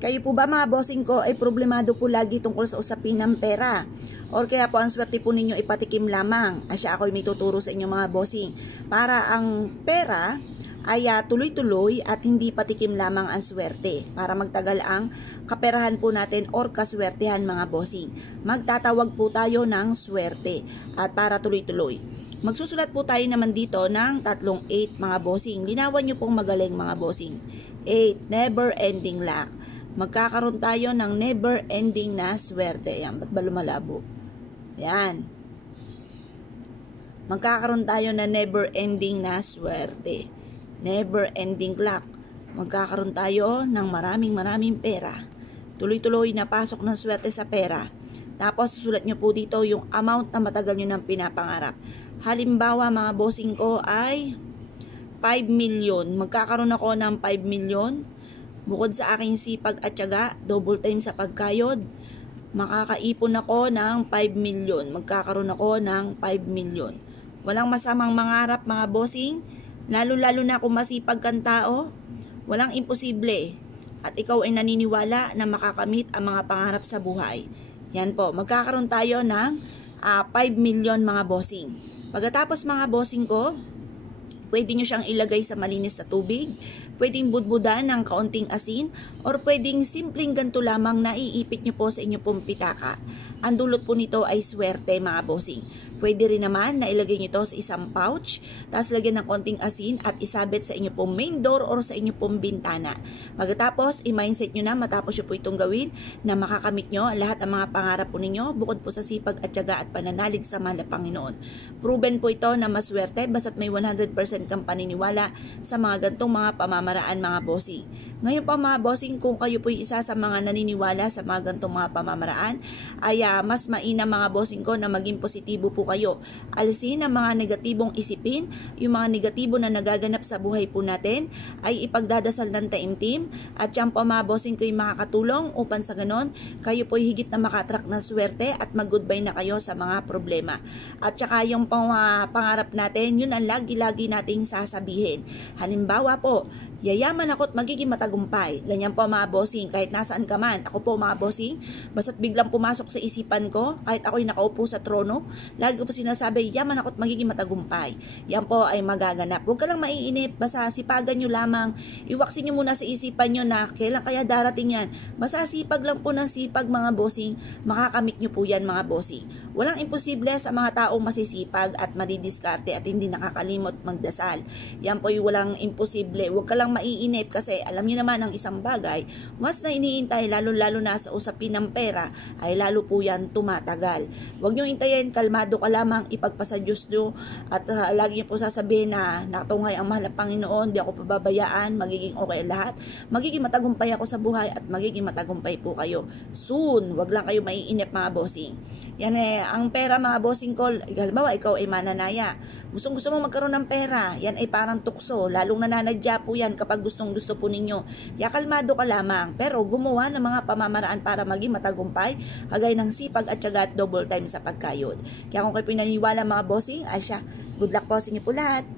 Kayo po ba mga bossing ko ay problemado po lagi tungkol sa usapin ng pera? Or kaya po ang swerte po ninyo ipatikim lamang? Asya ako may tuturo sa inyo mga bossing. Para ang pera ay tuloy-tuloy at hindi patikim lamang ang swerte. Para magtagal ang kaperahan po natin or kaswertehan mga bossing. Magtatawag po tayo ng swerte at para tuloy-tuloy. Magsusulat po tayo naman dito ng tatlong 8 mga bossing. Linawan nyo pong magaling mga bossing. 8, never ending luck. Magkakaroon tayo ng never ending na swerte. Yan, ba't ba lumalabo? Yan. Magkakaroon tayo na never ending na swerte. Never ending luck. Magkakaroon tayo ng maraming pera. Tuloy-tuloy na pasok ng swerte sa pera. Tapos susulat nyo po dito yung amount na matagal nyo nang pinapangarap. Halimbawa mga bossing ko ay 5 million. Magkakaroon ako ng 5 million. Bukod sa aking sipag at tiyaga, double time sa pagkayod, makakaipon ako ng 5 million. Magkakaroon ako ng 5 million. Walang masamang mangarap mga bossing, lalo-lalo na kung masipag kang tao, walang imposible. At ikaw ay naniniwala na makakamit ang mga pangarap sa buhay. Yan po, magkakaroon tayo ng 5 million mga bossing. Pagkatapos mga bossing ko, pwede nyo siyang ilagay sa malinis na tubig, pwedeng budbudan ng kaunting asin, or pwedeng simpleng ganito lamang na iipit nyo po sa inyo pong pitaka. Ang dulot po nito ay swerte mga bossing. Pwede rin naman na ilagay nyo ito sa isang pouch, tapos lagyan ng konting asin at isabit sa inyo pong main door or sa inyo pong bintana. Pagkatapos, i-mindset nyo na matapos nyo po itong gawin na makakamit nyo lahat ng mga pangarap po ninyo bukod po sa sipag at tiyaga at pananalig sa mahal na Panginoon. Proven po ito na maswerte basta't may 100% kang paniniwala sa mga gantong mga pamamaraan mga bossing. Ngayon pa mga bossing, kung kayo po isa sa mga naniniwala sa mga gantong mga pamamaraan, ay mas mainam mga bossing ko na maging positibo po kayo. Alisin ang mga negatibong isipin, yung mga negatibo na nagaganap sa buhay po natin ay ipagdadasal ng taimtim at yan po mga bossing ko yung makakatulong upang sa ganon kayo po higit na makatrack na swerte at mag-goodbye na kayo sa mga problema. At saka yung pangarap natin, yun ang lagi-lagi nating sasabihin. Halimbawa po, yayaman ako at magiging matagumpay. Ganyan po mga bossing, kahit nasaan ka man. Ako po mga bossing, basta't biglang pumasok sa isipan ko, kahit ako'y nakaupo sa trono, lagi ko po sinasabi, yaman ako at magiging matagumpay. Yan po ay magaganap. Huwag ka lang maiinip, basta sipagan nyo lamang, iwaksin nyo muna sa isipan nyo na kailan kaya darating yan. Basta sipag lang po ng sipag mga bossing, makakamit nyo po yan mga bossing. Walang imposible sa mga taong masisipag at madidiskarte at hindi nakakalimot magdasal. Yan po yung walang imposible. Huwag ka lang maiinip kasi alam niyo naman ang isang bagay, mas na iniintay lalo-lalo na sa usapin ng pera ay lalo po yan tumatagal. Huwag nyo intayin, kalmado ka lamang, ipagpasa Diyos nyo at lagi nyo po sasabihin na nakatungay ang mahal na Panginoon, di ako pababayaan, magiging okay lahat, magiging matagumpay ako sa buhay at magiging matagumpay po kayo. Soon, wag lang kayo maiinip mga bossing. Yan ang pera mga bossing ko, halimbawa ikaw ay mananaya, gusto mo magkaroon ng pera, yan ay parang tukso, lalong nananadya po yan kapag gusto po ninyo. Kaya kalmado ka lamang, pero gumawa ng mga pamamaraan para maging matagumpay, kagaya ng sipag at tiyaga at double time sa pagkayod. Kaya kung kayo pinaniniwala mga bossing, ay siya, good luck po sa inyo po lahat.